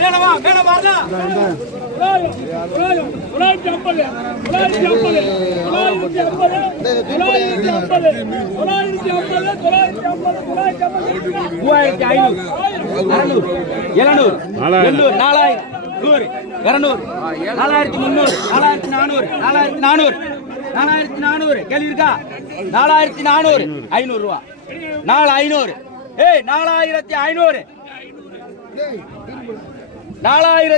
மேலவா மேலவாங்க 4400 கேள்வி இருக்கா 4400 500 ரூபா 4500 ஏய் 4500 4000